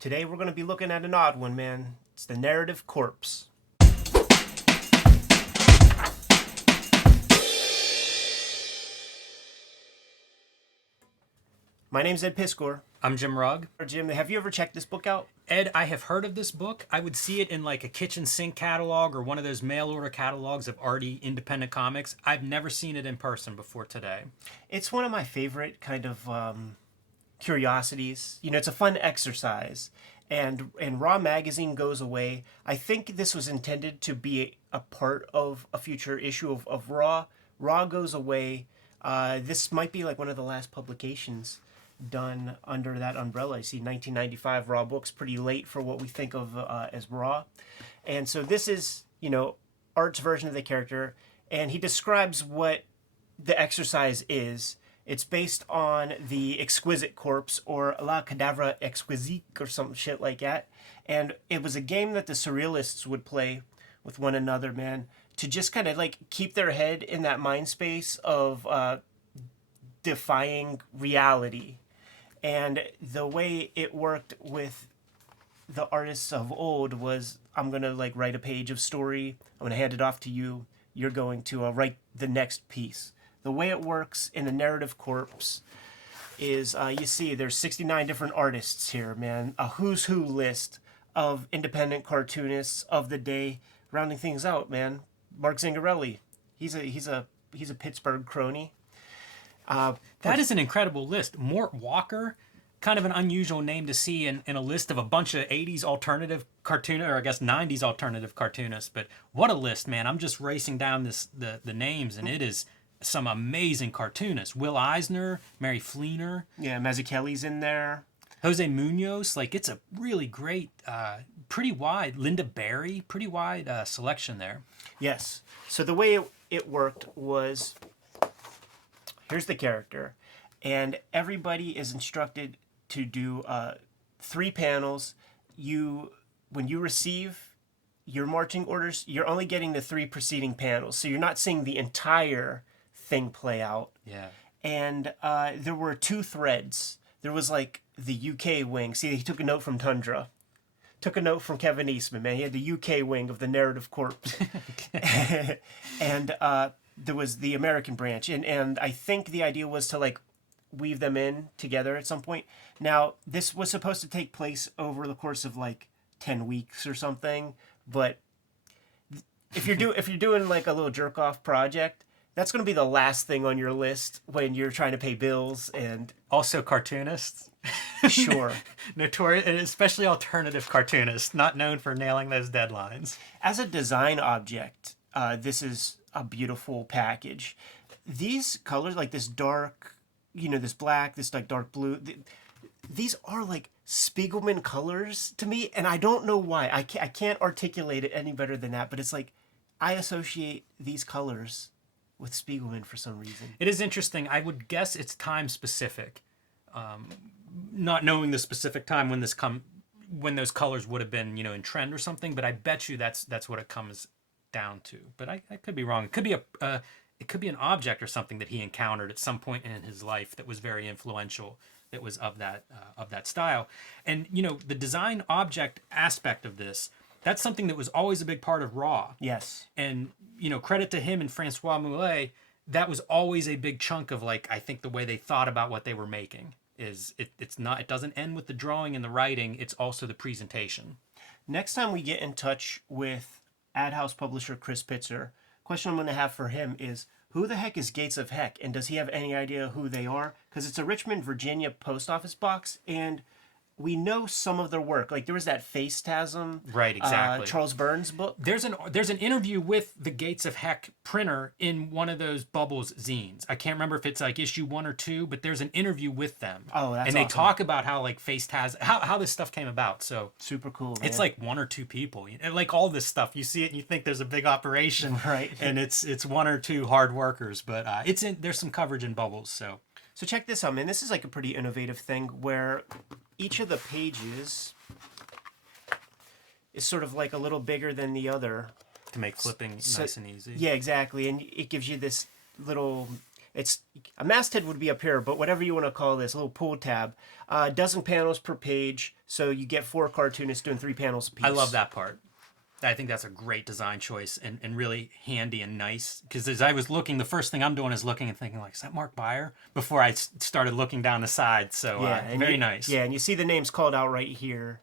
Today we're going to be looking at an odd one, man. It's the narrative corpse. My name's Ed Piscor. I'm Jim Rugg. Jim, have you ever checked this book out? Ed, I have heard of this book. I would see it in like a kitchen sink catalog or one of those mail order catalogs of arty independent comics. I've never seen it in person before today. It's one of my favorite kind of curiosities. You know, it's a fun exercise. And Raw Magazine goes away. I think this was intended to be a part of a future issue of Raw. Raw goes away. This might be like one of the last publications done under that umbrella. I see 1995 Raw books, pretty late for what we think of as Raw. And so this is, you know, Art's version of the character, and he describes what the exercise is. It's based on the Exquisite Corpse, or La Cadavre Exquisite, or some shit like that. And it was a game that the Surrealists would play with one another, man, to just kind of like keep their head in that mind space of defying reality. And the way it worked with the artists of old was, I'm going to like write a page of story, I'm going to hand it off to you, you're going to write the next piece. The way it works in a narrative corpse is, you see there's 69 different artists here, man. A who's who list of independent cartoonists of the day, rounding things out, man. Mark Zingarelli, he's a Pittsburgh crony. That is an incredible list. Mort Walker, kind of an unusual name to see in a list of a bunch of 80s alternative cartoonists, or I guess 90s alternative cartoonists. But what a list, man. I'm just racing down the names, and it is some amazing cartoonists. Will Eisner, Mary Fleener. Yeah, Mazzucchelli's in there. Jose Munoz. Like, it's a really great, pretty wide, Linda Barry, pretty wide selection there. Yes. So the way it worked was, here's the character, and everybody is instructed to do 3 panels. When you receive your marching orders, you're only getting the 3 preceding panels, so you're not seeing the entire thing play out. Yeah. And there were 2 threads. There was like the UK wing. See, he took a note from Tundra. Took a note from Kevin Eastman, man. He had the UK wing of the narrative corpse. And there was the American branch. And I think the idea was to like weave them in together at some point. Now, this was supposed to take place over the course of like 10 weeks or something. But if you're doing like a little jerk off project, that's going to be the last thing on your list when you're trying to pay bills. And also cartoonists. Sure. Notorious, and especially alternative cartoonists, not known for nailing those deadlines. As a design object, this is a beautiful package. These colors, like this dark, you know, this black, this like dark blue, these are like Spiegelman colors to me, and I don't know why. I can't articulate it any better than that, but it's like I associate these colors with Spiegelman for some reason. It is interesting. I would guess it's time specific. Not knowing the specific time when those colors would have been, you know, in trend or something, but I bet you that's what it comes down to. But I could be wrong. It could be an object or something that he encountered at some point in his life that was very influential, that was of that style. And you know, the design object aspect of this, that's something that was always a big part of Raw. Yes. And you know, credit to him and Francois Moulet, that was always a big chunk of like, I think the way they thought about what they were making is it doesn't end with the drawing and the writing, it's also the presentation. Next time we get in touch with Ad House publisher Chris Pitzer, question I'm going to have for him is, who the heck is Gates of Heck, and does he have any idea who they are? Because it's a Richmond, Virginia post office box, and we know some of their work. Like there was that Facetasm, right? Exactly. Charles Burns book. There's an interview with the Gates of Heck printer in one of those Bubbles zines. I can't remember if it's like issue 1 or 2, but there's an interview with them. Oh, that's and they awesome. Talk about how like Facetasm, how this stuff came about. So super cool. Man. It's like 1 or 2 people. You know, like all this stuff, you see it and you think there's a big operation, right? And it's 1 or 2 hard workers. But there's some coverage in Bubbles. So check this out, man. This is like a pretty innovative thing where each of the pages is sort of like a little bigger than the other. To make flipping nice and easy. Yeah, exactly. And it gives you this little it's a masthead would be up here, but whatever you want to call this, a little pull tab, a dozen panels per page, so you get 4 cartoonists doing 3 panels a piece. I love that part. I think that's a great design choice and really handy and nice. Because as I was looking, the first thing I'm doing is looking and thinking, like, is that Mark Beyer? Before I started looking down the side. So very nice. Yeah, and you see the names called out right here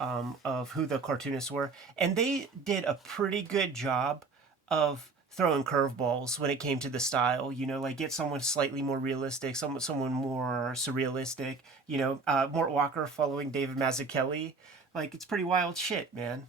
of who the cartoonists were. And they did a pretty good job of throwing curveballs when it came to the style. You know, like get someone slightly more realistic, someone more surrealistic. You know, Mort Walker following David Mazzucchelli. Like, it's pretty wild shit, man.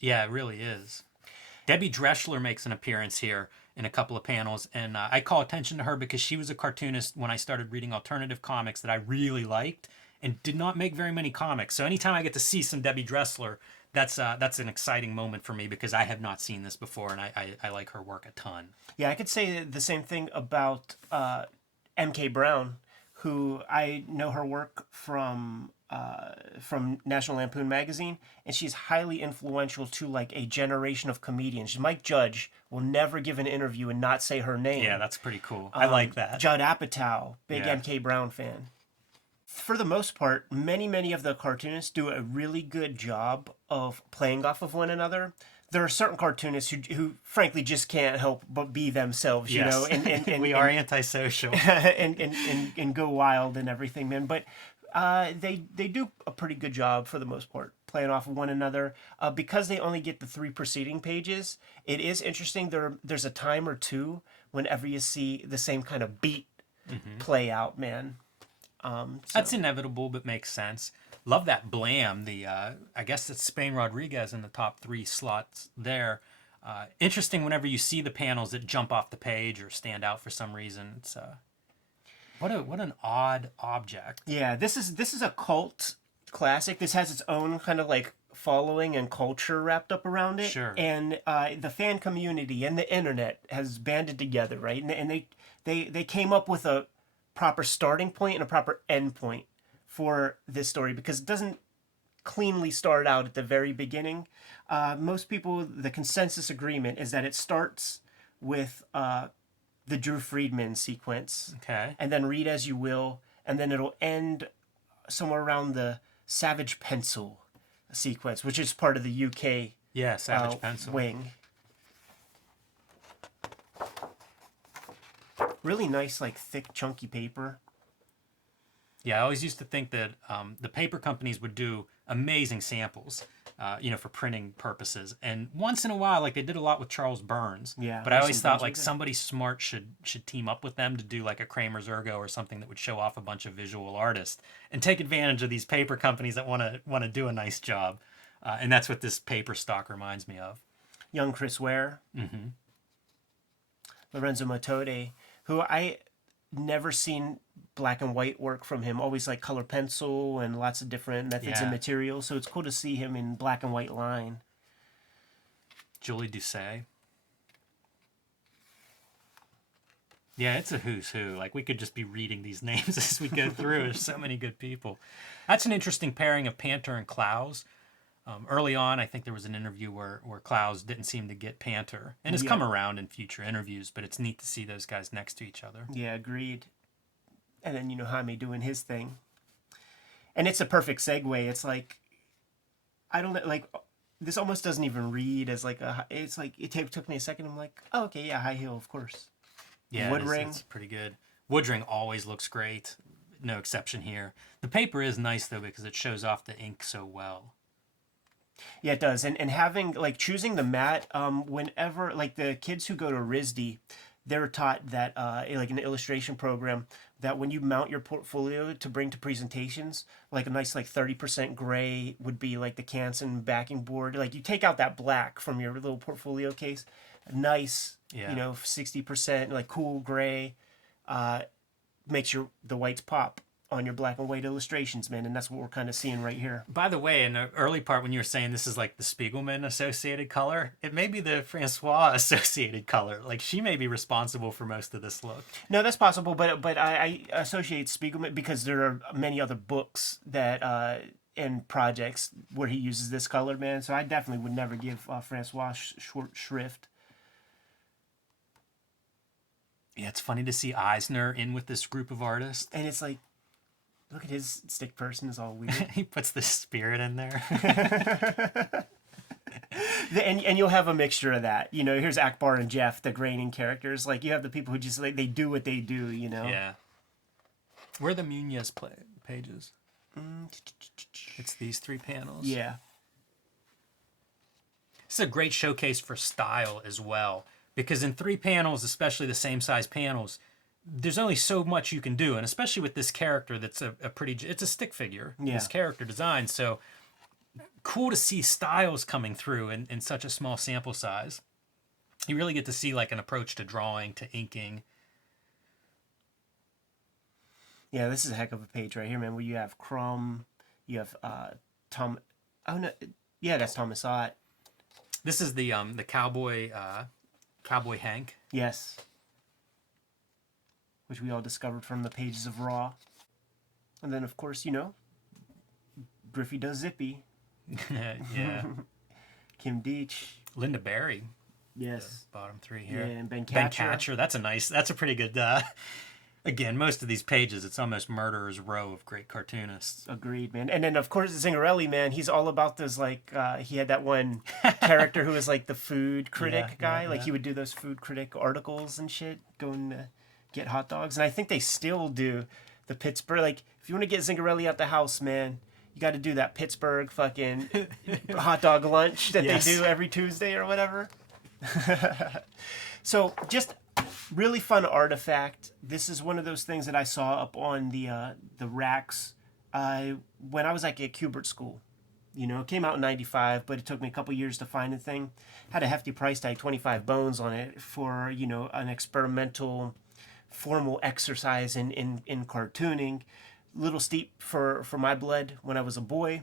Yeah, it really is. Debbie Dreschler makes an appearance here in a couple of panels, and I call attention to her because she was a cartoonist when I started reading alternative comics that I really liked and did not make very many comics. So anytime I get to see some Debbie Dreschler, that's an exciting moment for me because I have not seen this before, and I like her work a ton. Yeah, I could say the same thing about M.K. Brown, who I know her work from National Lampoon magazine, and she's highly influential to like a generation of comedians. Mike Judge will never give an interview and not say her name. Yeah, that's pretty cool. I like that. Judd Apatow, big Yeah. M.K. Brown fan. For the most part, many of the cartoonists do a really good job of playing off of one another. There are certain cartoonists who frankly just can't help but be themselves, you Yes. know, and we are antisocial. and go wild and everything, man. But they do a pretty good job for the most part playing off of one another. Because they only get the 3 preceding pages, it is interesting. There's a time or two whenever you see the same kind of beat play out, man. That's inevitable, but makes sense. Love that Blam. I guess it's Spain Rodriguez in the top 3 slots there. Interesting whenever you see the panels that jump off the page or stand out for some reason. It's what an odd object. Yeah, this is a cult classic. This has its own kind of like following and culture wrapped up around it. Sure. And the fan community and the internet has banded together, right? And they came up with a proper starting point and a proper end point for this story because it doesn't cleanly start out at the very beginning. Most people, the consensus agreement is that it starts with the Drew Friedman sequence. Okay. And then read as you will, and then it'll end somewhere around the Savage Pencil sequence, which is part of the UK Savage Pencil wing. Really nice, like thick, chunky paper. Yeah, I always used to think that the paper companies would do amazing samples, for printing purposes. And once in a while, like they did a lot with Charles Burns. Yeah, But I always some thought Burns like are good. somebody smart should team up with them to do like a Kramer's Ergo or something that would show off a bunch of visual artists and take advantage of these paper companies that want to do a nice job. And that's what this paper stock reminds me of. Young Chris Ware. Mm-hmm. Lorenzo Matode, who I never seen black and white work from him. Always like color pencil and lots of different methods and materials. So it's cool to see him in black and white line. Julie Doucet. Yeah, it's a who's who. Like, we could just be reading these names as we go through. There's so many good people. That's an interesting pairing of Panter and Klaus. Early on, I think there was an interview where Klaus didn't seem to get Panter. And has come around in future interviews, but it's neat to see those guys next to each other. Yeah, agreed. And then, Jaime doing his thing. And it's a perfect segue. It's like, I don't like, this almost doesn't even read as like it's like, it took me a second. I'm like, oh, okay, yeah, high heel, of course. Yeah, Woodring. it's pretty good. Woodring always looks great. No exception here. The paper is nice, though, because it shows off the ink so well. Yeah, it does. And having, like, choosing the mat, whenever, like, the kids who go to RISD, they're taught that, like, an illustration program, that when you mount your portfolio to bring to presentations, like, a nice, like, 30% gray would be, like, the Canson backing board. Like, you take out that black from your little portfolio case, nice, 60%, like, cool gray, makes the whites pop on your black and white illustrations, man, and that's what we're kind of seeing right here. By the way, in the early part when you were saying this is like the Spiegelman associated color, it may be the Francois associated color. Like, she may be responsible for most of this look. No, that's possible, but I associate Spiegelman because there are many other books that and projects where he uses this color, man. So I definitely would never give Francois short shrift. Yeah, it's funny to see Eisner in with this group of artists. And it's like, look at his stick person is all weird. He puts the spirit in there. And you'll have a mixture of that. You know, here's Akbar and Jeff, the reigning characters. Like, you have the people who just, like, they do what they do, you know? Yeah. Where are the Munez pages? It's these 3 panels. Yeah. This is a great showcase for style as well. Because in 3 panels, especially the same size panels, there's only so much you can do. And especially with this character that's it's a stick figure, yeah. This character design. So cool to see styles coming through in such a small sample size. You really get to see like an approach to drawing, to inking. Yeah, this is a heck of a page right here, man, where you have Crumb, you have Tom. Oh, no. Yeah, that's Thomas Ott. This is the cowboy... Cowboy Hank. Yes. Which we all discovered from the pages of Raw. And then, of course, you know, Griffey does Zippy. Yeah. Kim Deitch. Linda Barry. Yes. The bottom 3 here. Yeah, and Ben Catcher. Ben Catcher. That's a pretty good... Again, most of these pages, it's almost Murderer's Row of great cartoonists. Agreed, man. And then, of course, Zingarelli, man, he's all about those, like, he had that one character who was, like, the food critic guy. Like, he would do those food critic articles and shit, going to get hot dogs. And I think they still do the Pittsburgh. Like, if you want to get Zingarelli out the house, man, you got to do that Pittsburgh fucking hot dog lunch that they do every Tuesday or whatever. So, just... really fun artifact. This is one of those things that I saw up on the racks when I was like at Kubert School. You know, it came out in '95, but it took me a couple years to find the thing. Had a hefty price tag, 25 bones on it for, you know, an experimental formal exercise in cartooning. Little steep for my blood when I was a boy,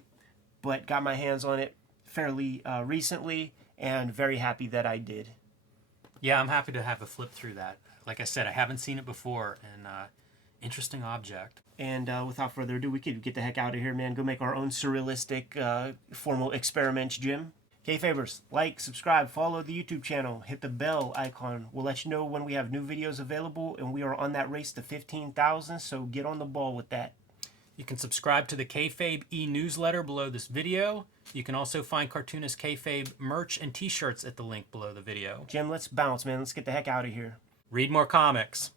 but got my hands on it fairly recently and very happy that I did. Yeah, I'm happy to have a flip through that. Like I said, I haven't seen it before, and interesting object. And without further ado, we could get the heck out of here, man. Go make our own surrealistic formal experiments, Jim. Kayfabers, like, subscribe, follow the YouTube channel, hit the bell icon. We'll let you know when we have new videos available, and we are on that race to 15,000, so get on the ball with that. You can subscribe to the Kayfabe e-newsletter below this video. You can also find Cartoonist Kayfabe merch and t-shirts at the link below the video. Jim, let's bounce, man. Let's get the heck out of here. Read more comics.